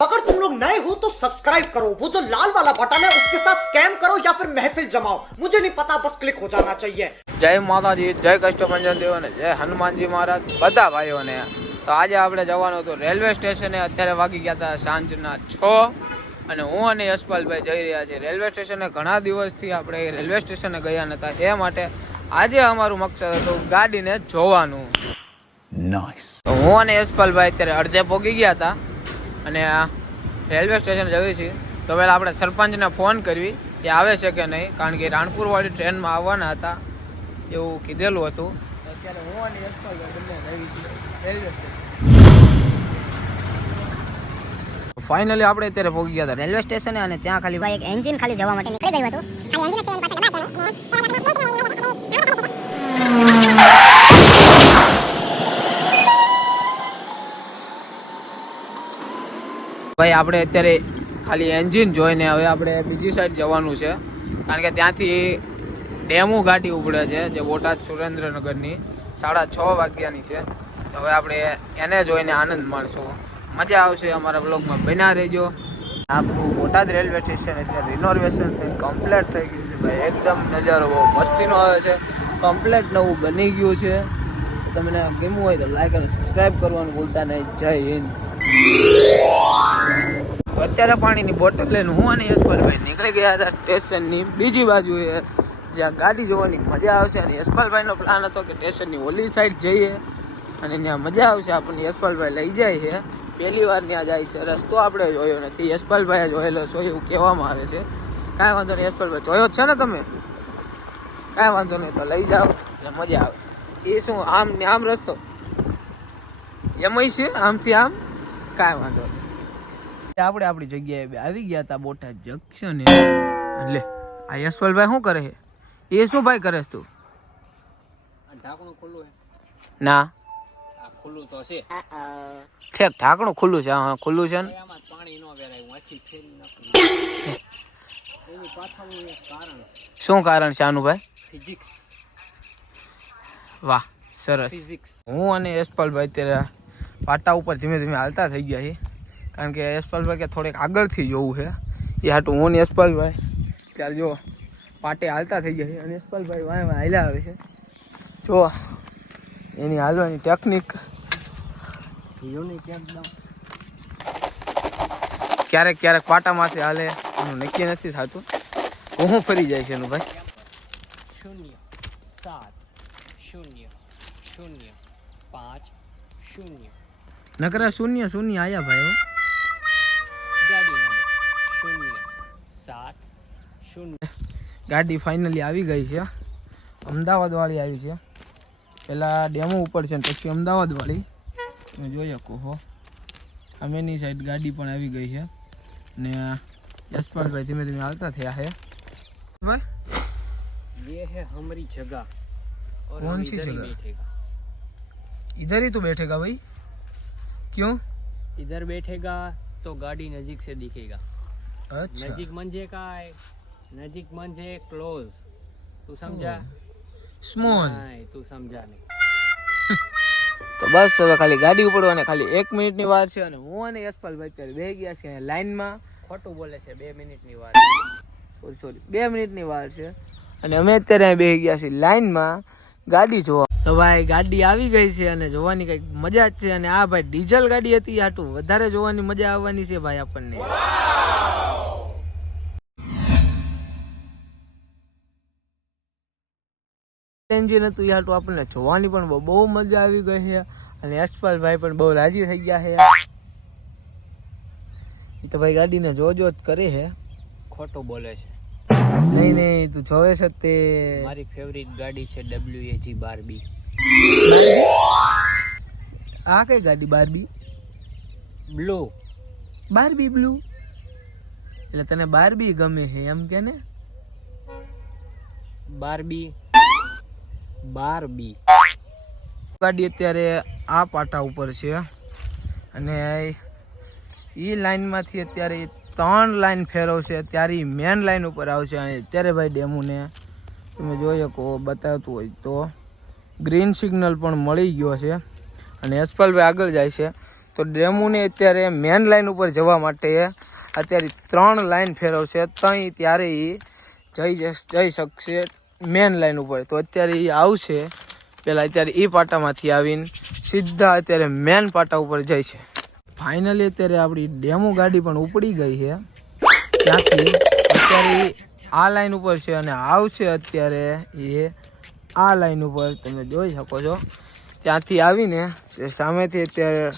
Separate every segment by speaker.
Speaker 1: अगर तुम लोग नए हो तो सब्सक्राइब करो वो जो लाल वाला बटन है उसके साथ स्कैम करो या फिर महफिल जमाओ मुझे नहीं पता बस क्लिक हो जाना चाहिए
Speaker 2: જય માતાજી જય કષ્ટભંજન દેવ અને જય હનુમાનજી મહારાજ બધા ભાઈઓને તો આજે આપણે જવાનું હતું રેલવે સ્ટેશને અત્યારે વાગી ગયા હતા સાંજના છ અને હું અને યશપાલભાઈ જઈ રહ્યા છીએ રેલવે સ્ટેશને ઘણા દિવસથી આપણે રેલવે સ્ટેશને ગયા નહોતા એ માટે આજે અમારું મકસદ હતું ગાડીને જોવાનું તો હું અને યશપાલભાઈ અત્યારે અડધે પહોંચી ગયા હતા અને રેલવે સ્ટેશન જઈએ છીએ તો પહેલાં આપણે સરપંચને ફોન કરવી કે આવે છે કે નહીં, કારણ કે રાણપુરવાળી ટ્રેનમાં આવવાના હતા એવું કીધેલું હતું. અત્યારે ફાઇનલી આપણે અત્યારે પહોંચી ગયા હતા રેલવે સ્ટેશને અને ત્યાં ખાલી
Speaker 3: એન્જિન ખાલી જવા માટે નીકળી ગયું હતું
Speaker 2: ભાઈ આપણે અત્યારે ખાલી એન્જિન જોઈને હવે આપણે બીજી સાઈડ જવાનું છે. કારણ કે ત્યાંથી ડેમો ગાડી ઉપડે છે, જે બોટાદ સુરેન્દ્રનગરની. સાડા છ વાગ્યાની છે. હવે આપણે એને જોઈને આનંદ માણશું. મજા આવશે અમારા બ્લોગમાં બન્યા રહેજો. આપણું બોટાદ રેલવે સ્ટેશન અત્યારે રિનોવેશન થઈ કમ્પ્લેટ થઈ ગયું છે ભાઈ. એકદમ નજારો બહુ મસ્તીનો આવે છે. કમ્પ્લેટ નવું બની ગયું છે. તમને ગમ્યું હોય તો લાઈક અને સબસ્ક્રાઈબ કરવાનું ભૂલતા નહીં. જય હિન્દ. અત્યારે પાણીની બોટલ લઈને હું અને યશપાલભાઈ નીકળી ગયા હતા સ્ટેશનની બીજી બાજુએ. જ્યાં ગાડી જોવાની મજા આવશે અને યશપાલભાઈનો પ્લાન હતો કે સ્ટેશનની ઓલી સાઈડ જઈએ. અને ત્યાં મજા આવશે, આપણને યશપાલભાઈ લઈ જાય છે. પહેલી વાર ત્યાં જાય છે. રસ્તો આપણે જોયો નથી. યશપાલભાઈએ જોયેલો છો એવું કહેવામાં આવે છે. કાંઈ વાંધો નહીં, યશપાલભાઈ જોયો છે ને તમે? કાંઈ વાંધો નહીં, તો લઈ જાઓ એટલે મજા આવશે. એ શું, આમ ને આમ રસ્તો? એમય છે? આમથી આમ? કાંઈ વાંધો નહીં. આપણે આપણી જગ્યાએ આવી ગયા હતા બોટાદ જંકશન એટલે આ યશવલભાઈ શું કરે છે? એ શું ભાઈ કરે છે તું?
Speaker 4: ઢાંકણું ખુલ્લું છે.
Speaker 2: ના.
Speaker 4: ખુલ્લું તો છે.
Speaker 2: ઠેક ઢાંકણું ખુલ્લું છે હા ખુલ્લું છે ને.
Speaker 4: પાણી ન વેરાય હું આખી ફેરી નાખું. પાછળનું કારણ
Speaker 2: શું કારણ છે આનું ભાઈ
Speaker 4: ફિઝિક્સ
Speaker 2: વાહ સરસ. હું અને યશપાલભાઈ અત્યારે પાટા ઉપર ધીમે ધીમે હાલતા થઈ ગયા છે. કારણ કે યશપાલભાઈ કે થોડેક આગળથી જોવું છે. એ હાટું હું યશપાલભાઈ. ત્યારે જો પાટે હાલતા થઈ ગયા છે અને યશપાલભાઈ વાય વાય હાલ્યા આવે છે. જો એની હાલવાની ટેકનિક ક્યારેક ક્યારેક પાટામાંથી હાલે. એનું નક્કી નથી થતું. હું ફરી જાય છે એનું ભાઈ?
Speaker 4: શૂન્ય સાત શૂન્ય શૂન્ય પાંચ શૂન્ય.
Speaker 2: નકરા શૂન્ય શૂન્ય આયા ભાઈ હો.
Speaker 4: ગાડી નંબર શૂન્ય સાત શૂન્ય
Speaker 2: ગાડી ફાઇનલી આવી ગઈ છે અમદાવાદ વાળી આવી છે પેલા ડેમો ઉપર છે ને પછી અમદાવાદ વાળી તમે જોઈ શકો હો સામેની સાઈડ ગાડી પણ આવી ગઈ છે ને યશપાલભાઈ ધીમે ધીમે હાલતા થયા છે ભાઈ
Speaker 4: ये है हमारी जगह और
Speaker 2: कौन
Speaker 4: हम
Speaker 2: सी
Speaker 4: इधर ही
Speaker 2: जगह?
Speaker 4: बैठेगा
Speaker 2: इधर ही तो बैठेगा भाई क्यों
Speaker 4: इधर बैठेगा तो गाड़ी नजीक से दिखेगा
Speaker 2: अच्छा
Speaker 4: नजीक मंजे का है नजीक मंजे क्लोज तू समझा
Speaker 2: स्मॉल
Speaker 4: नहीं तू समझा नहीं
Speaker 2: તો બસ હવે ખાલી ગાડી ઉપડવાને ખાલી એક મિનિટની વાર છે અને હું અને યશપાલભાઈ અત્યારે બે ગયા છે લાઈનમાં
Speaker 4: ખોટું બોલે છે બે મિનિટની વાર
Speaker 2: સોરી સોરી બે મિનિટની વાર છે અને અમે અત્યારે અહીં બેસી ગયા છીએ લાઈનમાં ગાડી જોવા તો ભાઈ ગાડી આવી ગઈ છે અને જોવાની કંઈક મજા જ છે અને આ ભાઈ ડીઝલ ગાડી હતી આટું વધારે જોવાની મજા આવવાની છે ભાઈ આપણને. એન્જિન હતું એ હાટું આપણને જોવાની પણ બહુ- મજા આવી ગઈ છે અને યશપાલભાઈ પણ બહુ રાજી થઈ ગયા છે. એ તો ભાઈ ગાડીને જોજો જો કરે છે.
Speaker 4: ખોટો બોલે છે.
Speaker 2: નહીં નહીં તું જોવે છે તે.
Speaker 4: મારી ફેવરિટ ગાડી છે ડબલ્યુ એજી બારબી
Speaker 2: બારબી આ કઈ ગાડી બારબી?
Speaker 4: બ્લુ.
Speaker 2: બારબી બ્લુ? એટલે તને બારબી ગમે છે એમ કે ને?
Speaker 4: બારબી. બારબી.
Speaker 2: ગાડી અત્યારે આ પાટા ઉપર છે અને એ લાઈનમાંથી અત્યારે ત્રણ લાઈન ફેરવશે ત્યારે મેન લાઈન ઉપર આવશે અને અત્યારે ભાઈ ડેમુને તમે જોઈ શકો બતાવતું હોય તો. ગ્રીન સિગ્નલ પણ મળી ગયો છે. અને યશપાલભાઈ આગળ જાય છે. તો ડેમુને અત્યારે મેન લાઈન ઉપર જવા માટે અત્યારે ત્રણ લાઈન ફેરવશે. તઈ ત્યારે એ જઈ જઈ શકશે મેન લાઈન ઉપર. તો અત્યારે એ આવશે. પહેલાં અત્યારે એ પાટામાંથી આવીને સીધા અત્યારે મેન પાટા ઉપર જાય છે. ફાઇનલી અત્યારે આપણી ડેમો ગાડી પણ ઉપડી ગઈ છે. ત્યાંથી અત્યારે આ લાઈન ઉપર છે અને આવશે અત્યારે એ આ લાઈન ઉપર તમે જોઈ શકો છો. ત્યાંથી આવીને સામેથી અત્યારે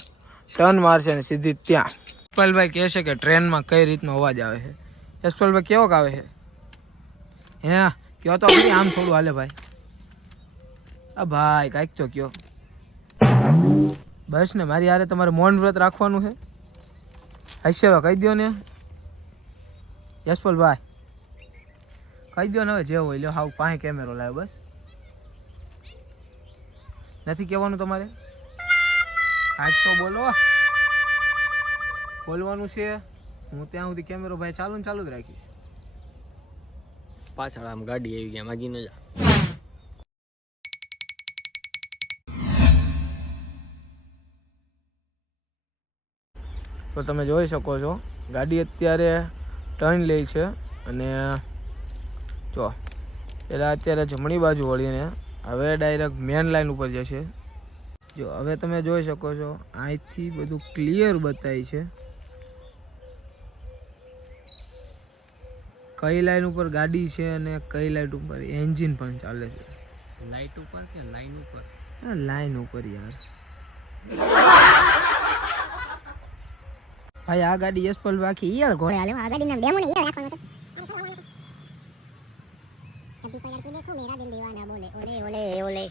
Speaker 2: ટર્ન મારશે ને સીધી ત્યાં. યશપાલભાઈ કહે છે કે ટ્રેનમાં કઈ રીતનો અવાજ આવે છે? યશપાલભાઈ કેવો આવે છે? હે, કયો તો આમ થોડું હાલે ભાઈ. આ ભાઈ, કાંઈક તો કયો. બસ ને, મારી હારે તમારે મૌન વ્રત રાખવાનું છે. હસ્યવા કહી દો ને. યશપાલભાઈ, કહી દો ને હવે જે હોય લ્યો, હાવ પાંચ કેમેરો લાવ્યો, બસ. નથી કહેવાનું તમારે? આજ તો બોલો. બોલવાનું છે. હું ત્યાં સુધી કેમેરો ભાઈ ચાલુ ને ચાલુ જ રાખીશ.
Speaker 4: પાછળ આમ ગાડી આવી ગયા માગી ન જા.
Speaker 2: તો તમે જોઈ શકો છો ગાડી અત્યારે ટર્ન લે છે અને જો પેલા અત્યારે જમણી બાજુ વળીને હવે ડાયરેક્ટ મેન લાઈન ઉપર જશે. જો હવે તમે જોઈ શકો છો અહીંથી બધું ક્લિયર બતાય છે. કઈ લાઈન ઉપર ગાડી છે અને કઈ લાઇટ ઉપર એન્જિન પણ ચાલે છે.
Speaker 4: લાઇટ ઉપર કે લાઈન ઉપર?
Speaker 2: લાઈન ઉપર યાર. ભાઈ આ ગાડી યશપલ બાકી યાર
Speaker 3: ઘોડે હાલે. આ ગાડીના ડેમો ને યાર રાખવાનો છે. कभी कोई लड़की देखो मेरा दिल दीवाना बोले ओले ओले ओले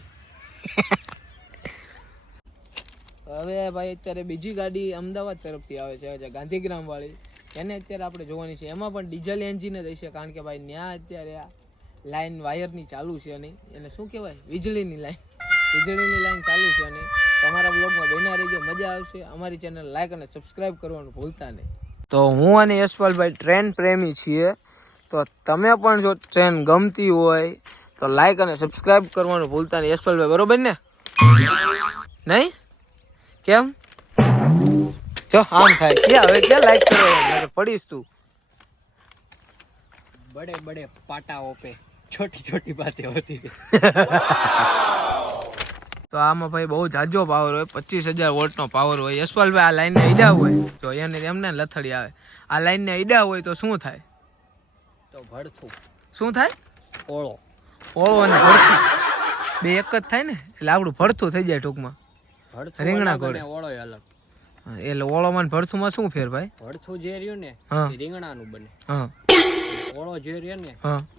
Speaker 2: હવે ભાઈ અત્યારે બીજી ગાડી અમદાવાદ તરફથી આવે છે જે ગાંધીગ્રામ વાળી એને અત્યારે આપણે જોવાની છે એમાં પણ ડીઝલ એન્જિન જ હશે કારણ કે ભાઈ ત્યાં અત્યારે આ લાઈન વાયરની ચાલુ છે નહીં એને શું કહેવાય વીજળીની લાઈન વીજળીની લાઈન ચાલુ છે નહીં તમારા બ્લોગમાં બન્યા રહેજો મજા આવશે અમારી ચેનલ લાઈક અને સબસ્ક્રાઇબ કરવાનું ભૂલતા નહીં તો હું અને યશપાલભાઈ ટ્રેન પ્રેમી છીએ તો તમે પણ જો ટ્રેન ગમતી હોય તો લાઈક અને સબસ્ક્રાઈબ કરવાનું ભૂલતા નહીં. યશપાલભાઈ બરોબર ને? નહીં? કેમ? જો આમ થાય. કે હવે ક્યાં લાઈક કરો પડીશ તું.
Speaker 4: બડે બડે પાટા ઓપે. છોટી છોટી બાતે હોતી
Speaker 2: તો આમાં ભાઈ બહુ જાજો પાવર હોય. પચીસ હજાર વોટનો પાવર હોય. યશપાલભાઈ આ લાઈનને ઈડા હોય. તો એને એમને લથડી આવે. આ લાઈનને ઈડા હોય તો શું થાય?
Speaker 4: તો ભડથું
Speaker 2: શું થાય?
Speaker 4: ઓળો.
Speaker 2: ઓળો અને ભડથું બે એક જ થાય ને? એટલે આપણું ભડથું થઈ જાય ટૂંકમાં. રીંગણા ઘોડે.
Speaker 4: ઓળો અલગ.
Speaker 2: એટલે ઓળોમાં ને ભડથુંમાં શું ફેર ભાઈ?
Speaker 4: ભડથું જે રહ્યું ને. એ રીંગણાનું બને.
Speaker 2: હા.
Speaker 4: ઓળો જે રહ્યો ને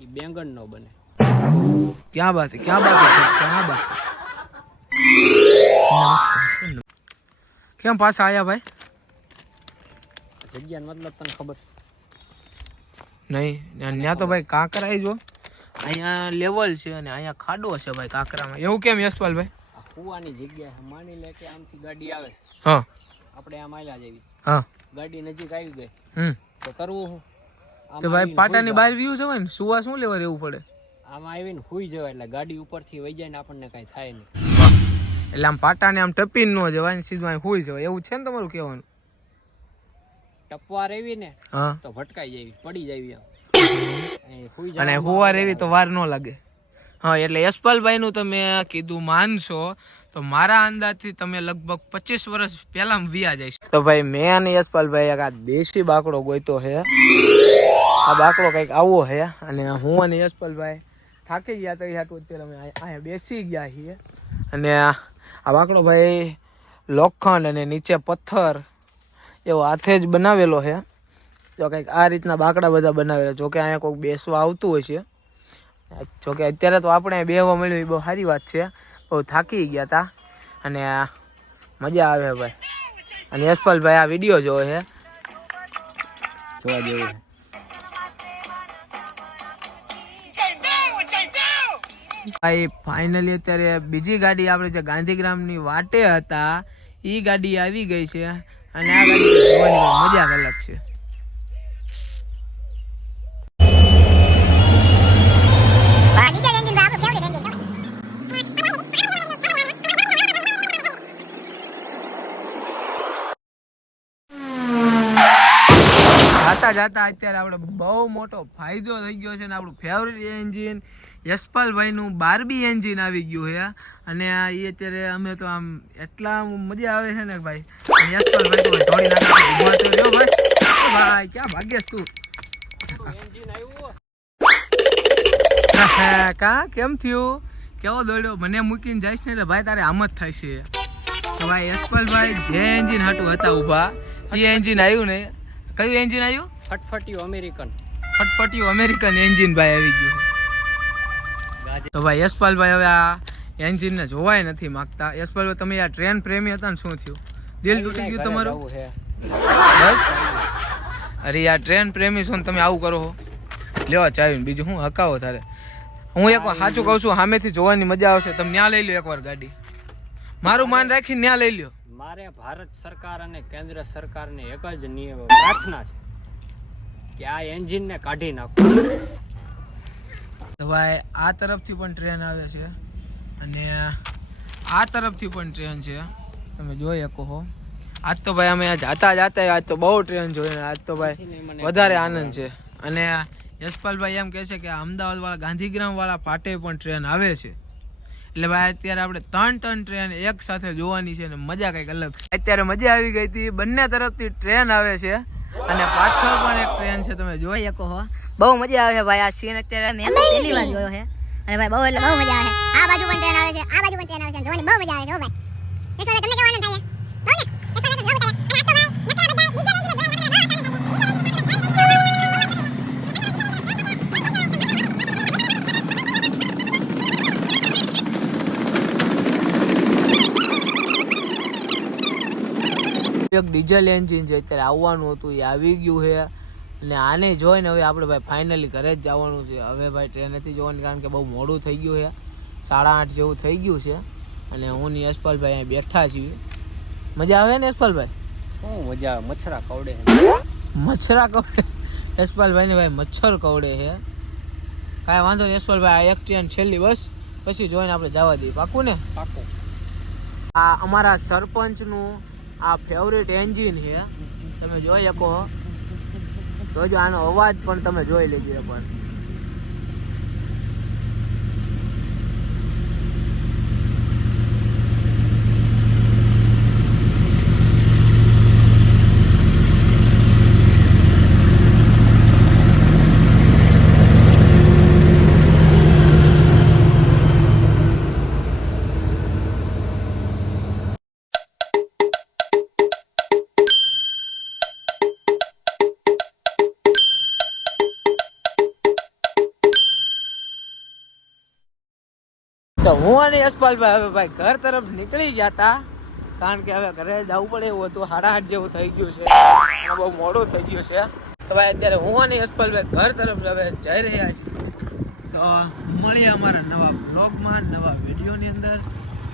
Speaker 4: એ બેંગણ નો બને.
Speaker 2: ક્યાં બાત ક્યાં બાત ક્યાં બાત. કેમ પાછા આયા ભાઈ?
Speaker 4: જગ્યા મતલબ તને ખબર?
Speaker 2: નહીં ત્યાં તો ભાઈ કાંકરા જો. અહીંયા લેવલ છે અને અહીંયા ખાડો છે ભાઈ કાંકરામાં. એવું કેમ યશપાલભાઈ
Speaker 4: કુવાની જગ્યા માની લે કે આમથી ગાડી આવે
Speaker 2: હા.
Speaker 4: આપણે આમ આયલા જેવી.
Speaker 2: હા.
Speaker 4: ગાડી નજીક આવી ગઈ.
Speaker 2: હમ.
Speaker 4: તો કરવું હું?
Speaker 2: તો ભાઈ પાટાની બહાર વ્યૂ છે ને? સુવા શું લેવા રહેવું પડે?
Speaker 4: આમાં આમ આવીને હુઈ જવાય એટલે ગાડી ઉપરથી વહી જાય ને આપણને કાંઈ થાય નહીં.
Speaker 2: એટલે આમ પાટાને આમ ટપીને ન જવાય ને સીધું અહીં હુઈ જવાય. એવું છે ને તમારું કહેવાનું?
Speaker 4: ટપવાર એવી ને
Speaker 2: હા.
Speaker 4: તો ભટકાઈ જાય પડી જાય
Speaker 2: અને હુવાર એવી તો વાર ન લાગે. હા એટલે યશપાલભાઈ નું તમે કીધું માનશો તો મારા અંદાજથી તમે લગભગ પચીસ વર્ષ પહેલા વિયા જઈશ. તો ભાઈ મેં અને યશપાલભાઈ આ દેશી બાકડો ગોઈતો હે. આ બાકડો કંઈક આવો છે અને હું અને યશપાલભાઈ થાકી ગયા તો અત્યારે અમે અહીંયા બેસી ગયા છીએ. અને આ બાકડો ભાઈ લોખંડ અને નીચે પથ્થર એવો હાથે જ બનાવેલો છે. જો કંઈક આ રીતના બાકડા બધા બનાવેલા જોકે અહીંયા કોઈક બેસવા આવતું હોય છે. જોકે અત્યારે તો આપણે બેહવા મળ્યું એ બહુ સારી વાત છે. બહુ થાકી ગયા હતા અને મજા આવે ભાઈ. અને યશપાલભાઈ આ વીડિયો જોવે છે.
Speaker 4: જોવા જેવું.
Speaker 2: ભાઈ ફાઇનલી અત્યારે બીજી ગાડી આપણે જે ગાંધીગ્રામની વાટે હતા એ ગાડી આવી ગઈ છે. અને આ ગાડી જોવાની મજા અલગ છે. જાતા જાતા અત્યારે આપણે બહુ મોટો ફાયદો થઈ ગયો છે ને આપણું ફેવરિટ એન્જિન યશપાલભાઈનું બારબી એન્જિન આવી ગયું છે અને આ એ અત્યારે અમે તો આમ એટલા મજા આવે છે ને ભાઈ. યશપાલભાઈ તો દોડી નાખે છે. તો રહ્યો ભાઈ. ભાઈ ક્યાં ભાગ્યસ તું? કા? કેમ થયું? કેવો દોડ્યો? મને મૂકીને જઈશ ને એટલે ભાઈ તારે આમ જ થશે તો ભાઈ યશપાલભાઈ જે એન્જિન હાટું હતા ઊભા એ એન્જિન આવ્યું ને? કયું એન્જિન આવ્યું?
Speaker 4: ફટફટિયું અમેરિકન.
Speaker 2: ફટફટિયું અમેરિકન એન્જિન ભાઈ આવી ગયું. તો ભાઈ યશપાલભાઈ હવે આ એન્જિનને જોવાય નથી માંગતા. યશપાલભાઈ તમે આ ટ્રેન પ્રેમી હતા ને શું થયું? દિલ તૂટી ગયું તમારું? બસ? અરે આ ટ્રેન પ્રેમી છો ને તમે આવું કરો લેવા ચાવીને બીજું હું હકાવો તારે. હું એક વાર સાચું કહું છું સામેથી જોવાની મજા આવશે. તમે ત્યાં લઈ લો એકવાર ગાડી. મારું માન રાખીને ત્યાં લઈ લ્યો.
Speaker 4: મારે ભારત સરકાર અને કેન્દ્ર સરકારને એક જ નિયમ પ્રાર્થના છે કે આ એન્જિનને કાઢી નાખો.
Speaker 2: ભાઈ આ તરફથી પણ ટ્રેન આવે છે. અને આ તરફથી પણ ટ્રેન છે. તમે જોઈ શકો છો આજ તો ભાઈ અમે જાતા જાતા આજ તો બહુ ટ્રેન જોઈને આજ તો ભાઈ વધારે આનંદ છે. અને યશપાલભાઈ એમ કહે છે કે અમદાવાદ વાળા ગાંધીગ્રામ વાળા પાટે પણ ટ્રેન આવે છે. એટલે ભાઈ અત્યારે આપણે ત્રણ ત્રણ ટ્રેન એક સાથે જોવાની છે અને મજા કંઈક અલગ છે. અત્યારે મજા આવી ગઈ હતી. બંને તરફથી ટ્રેન આવે છે. અને પાછળ પણ એક ટ્રેન છે. તમે જોઈ શકો છો
Speaker 3: બહુ મજા આવે છે ભાઈ આ સીન અત્યારે મેં પહેલી વાર જોયો છે અને ભાઈ બહુ એટલે બહુ મજા આવે છે આ બાજુ પણ ટ્રેન આવે છે આ બાજુ પણ ટ્રેન આવે છે જોવાની બહુ મજા આવે છે હો ભાઈ યશોદા, તમને કેવો થાય છે? બહુ ને? યશોદા, તમને બહુ મજા આવે. અને આ તો ભાઈ, નકરા બધા બીજા એન્જિન ડ્રાઈવર
Speaker 2: એક ડીઝલ એન્જિન છે અત્યારે આવવાનું હતું એ આવી ગયું છે અને આને જોઈને હવે આપણે ભાઈ ફાઇનલી ઘરે જ જવાનું છે. હવે ભાઈ ટ્રેન નથી જોવાની કારણ કે બહુ મોડું થઈ ગયું છે. સાડા આઠ જેવું થઈ ગયું છે. અને હું ને યશપાલભાઈ અહીં બેઠા છીએ. મજા આવે ને યશપાલભાઈ?
Speaker 4: શું મજા આવે? મચ્છરા કવડે
Speaker 2: મચ્છરા કવડે? યશપાલભાઈને ભાઈ મચ્છર કવડે છે. કાંઈ વાંધો નહીં યશપાલભાઈ આ એક ટ્રેન છેલ્લી બસ. પછી જોઈને આપણે જવા દઈએ. પાકું ને?
Speaker 4: પાકું.
Speaker 2: આ અમારા સરપંચનું આ ફેવરેટ એન્જિન છે. તમે જોઈ શકો જોજો આનો અવાજ પણ તમે જોઈ લેજો એકવાર. તો હું અને યશપાલભાઈ હવે ભાઈ ઘર તરફ નીકળી ગયા હતા કારણ કે હવે ઘરે જવું પડે એવું હતું સાડા આઠ જેવું થઈ ગયું છે અને બહુ મોડું થઈ ગયું છે તો ભાઈ અત્યારે હું અને યશપાલભાઈ ઘર તરફ હવે જઈ રહ્યા છીએ તો મળીએ અમારા નવા બ્લોગમાં નવા વિડીયોની અંદર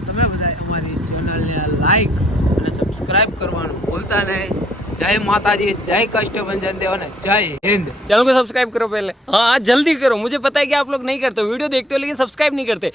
Speaker 2: તમે બધા અમારી ચેનલને લાઈક અને સબસ્ક્રાઇબ કરવાનું ભૂલતા નહીં જય માતાજી જય કષ્ટભંજન દેવ અને જય હિન્દ
Speaker 4: चैनल को सब्सक्राइब करो पहले हाँ जल्दी करो मुझे पता है कि आप लोग नहीं करते वीडियो देखते हो लेकिन सब्सक्राइब नहीं करते